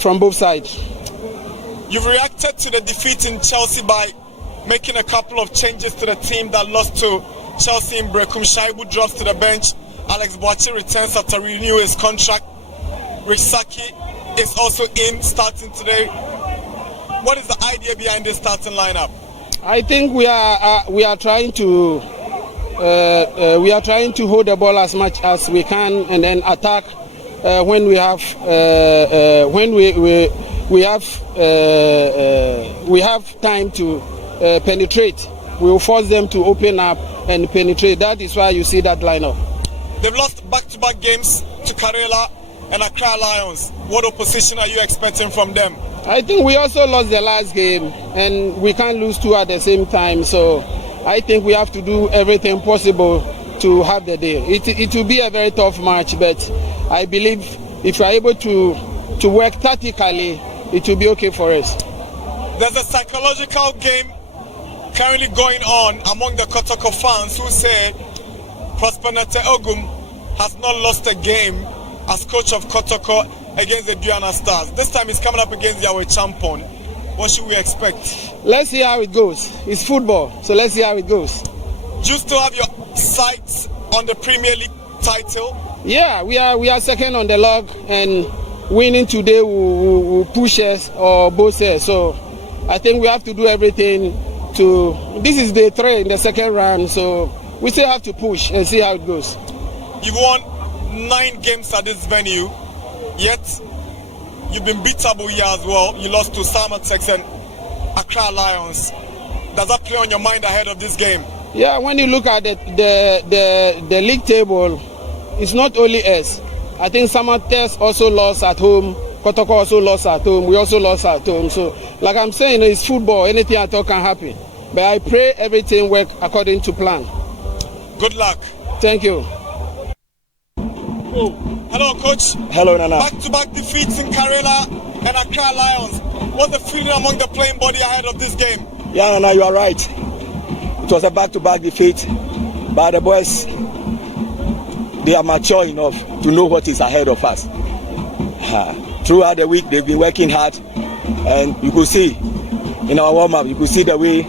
from both sides. You've reacted to the defeat in Chelsea by making a couple of changes to the team that lost to Chelsea in Brekum. Shaibu drops to the bench. Alex Boachi returns after renewing his contract. Rich Saki is also in, starting today. What is the idea behind this starting lineup? I think we are trying to hold the ball as much as we can and then attack when we have time to penetrate. We will force them to open up and penetrate. That is why you see that lineup. They've lost back-to-back games to Karela and Accra Lions. What opposition are you expecting from them? I think we also lost the last game and we can't lose two at the same time. So I think we have to do everything possible to have the day. It will be a very tough match, but I believe if we are able to work tactically, it will be okay for us. There's a psychological game currently going on among the Kotoko fans who say Prosper Nate Ogum has not lost a game as coach of Kotoko against the Aduana Stars. This time he's coming up against our champion. What should we expect? Let's see how it goes. It's football, so let's see how it goes. Do you still have your sights on the Premier League title? Yeah, we are second on the log, and winning today will push us or boost us. So I think we have to do everything to. This is day 3 in the second round, so we still have to push and see how it goes. You've won 9 games at this venue, yet you've been beatable here as well. You lost to Samatex and Accra Lions. Does that play on your mind ahead of this game? Yeah, when you look at the league table, it's not only us. I think Samatex also lost at home. Kotoko also lost at home. We also lost at home. So, like I'm saying, it's football. Anything at all can happen. But I pray everything work according to plan. Good luck. Thank you. Oh. Hello, Coach. Hello, Nana. Back-to-back defeats in Karela and Accra Lions. What's the feeling among the playing body ahead of this game? Yeah, Nana, you are right. It was a back-to-back defeat, but the boys, they are mature enough to know what is ahead of us. Throughout the week, they've been working hard, and you could see in our warm-up, you could see the way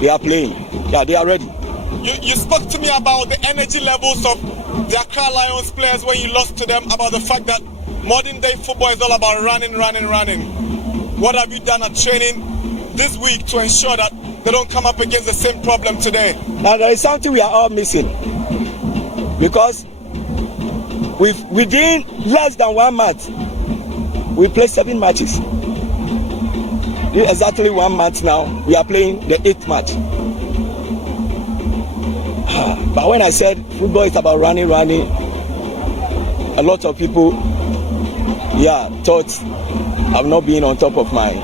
they are playing. Yeah, they are ready. You spoke to me about the energy levels of the Accra Lions players when you lost to them, about the fact that modern day football is all about running. What have you done at training this week to ensure that they don't come up against the same problem today? Now there is something we are all missing, because within less than 1 month we played 7 matches. Exactly 1 month now we are playing the 8th match. But when I said football is about running, a lot of people, thought I'm not being on top of my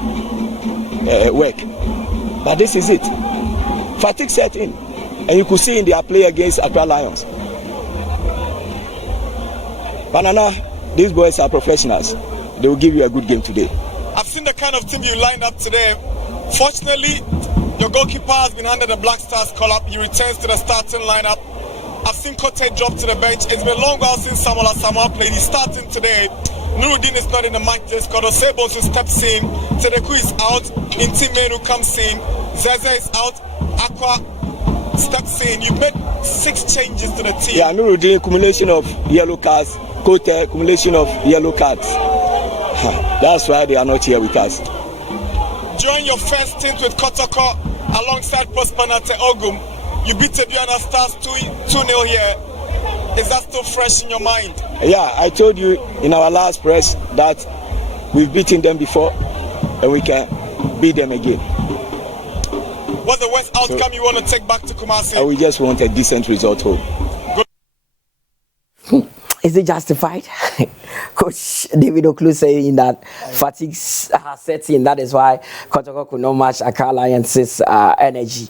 work. But this is it. Fatigue set in, and you could see in their play against Accra Lions. Banana, these boys are professionals. They will give you a good game today. I've seen the kind of team you lined up today. Fortunately, your goalkeeper has been handed a Black Stars call-up. He returns to the starting lineup. I've seen Kote drop to the bench. It's been a long while since Samoa played. He's starting today. Nuruddin is not in the match. There's Kodosebos who steps in. Tedeku is out. Intimenu comes in. Zeze is out. Aqua steps in. You made 6 changes to the team. Yeah, Nuruddin, accumulation of yellow cards. Kote, accumulation of yellow cards. That's why they are not here with us. During your first stint with Kotoko alongside Prosper Nate Ogum, you beat the Aduana Stars 2-0 here. Is that still fresh in your mind? Yeah, I told you in our last press that we've beaten them before and we can beat them again. What's the worst outcome you want to take back to Kumasi? We just want a decent result home. Is it justified? Coach David Oklu saying that fatigue has set in. That is why Kotoko could not match Accra Lions' energy.